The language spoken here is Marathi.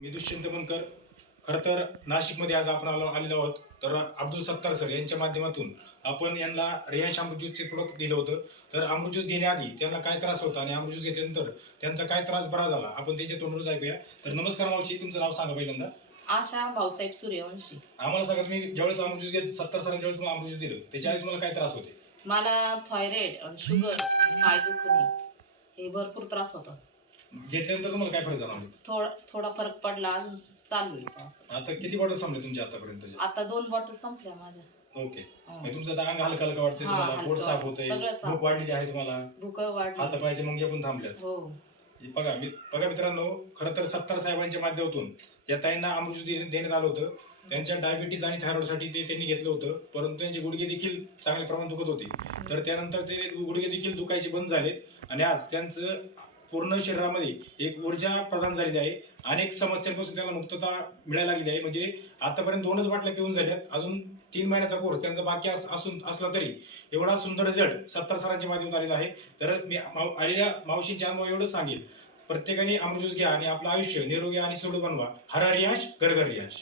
मी दुष्यंत बनकर. खरं तर नाशिकमध्ये आज आपण आलेलो आहोत. तर अब्दुल सत्तार सर यांच्या माध्यमातून आपण यांना रियांश अमृत ज्यूसचे प्रोडक्ट दिलं होतं. तर अमृत ज्यूस घेण्याआधी त्यांना काय त्रास होता आणि अमृत ज्यूस घेतल्यानंतर त्यांचा काय त्रास बरा झाला आपण त्यांच्या तोंडूनच ऐकूया. तर नमस्कार मावशी, तुमचं नाव सांगा पहिल्यांदा. आशा भाऊसाहेब सूर्यवंशी. आम्हाला सांगा, तुम्ही ज्यावेळेस अमृत ज्यूस घेत सत्तार सरांच्या वेळेस तुम्हाला अमृत ज्यूस दिलं त्याच्या आधी तुम्हाला काय त्रास होते? मला थायरॉइड, शुगर, पाय दुखणे हे भरपूर त्रास होता. घेतल्यानंतर तुम्हाला काय फरक जाणवला? थोडा फरक पडला, अजून चालू आहे असं. आता किती बॉटल संपले तुमच्या आतापर्यंत? आता 2 बॉटल संपल्या माझ्या. ओके. तुमचं आता अंग हलका हलका वाटते, तुम्हाला पोट साफ होतंय, भूक वाढलेली आहे, तुम्हाला भूक वाढली, हातापायाचे मुंग्या पण थांबल्यात. हो. बघा मित्रांनो, खरं तर सत्तार साहेबांच्या माध्यमातून या ताईंना अमृत देण्यात आलं होतं. त्यांच्या डायबिटीज आणि थायरॉइडसाठी ते त्यांनी घेतलं होतं, परंतु त्यांचे गुडघे देखील चांगल्या प्रमाणात दुखत होते. तर त्यानंतर ते गुडघे देखील दुखायचे बंद झाले आणि आज त्यांचं पूर्ण शरीरामध्ये एक ऊर्जा प्रदान झालेली आहे. अनेक समस्यांपासून त्यांना मुक्तता मिळायला लागली आहे. म्हणजे आतापर्यंत 2च बाटल्या पिऊन झाल्यात, अजून 3 महिन्याचा कोर्स त्यांचा बाकी असला तरी एवढा सुंदर रिझल्ट सत्तार सरांच्या माध्यमातून आलेला आहे. तर मी आलेल्या मावशींच्या अनुभव एवढंच सांगेल, प्रत्येकाने अमृत ज्यूस घ्या आणि आपलं आयुष्य निरोगी आणि सुदृढ बनवा. हर रियांश, घर घर रियांश.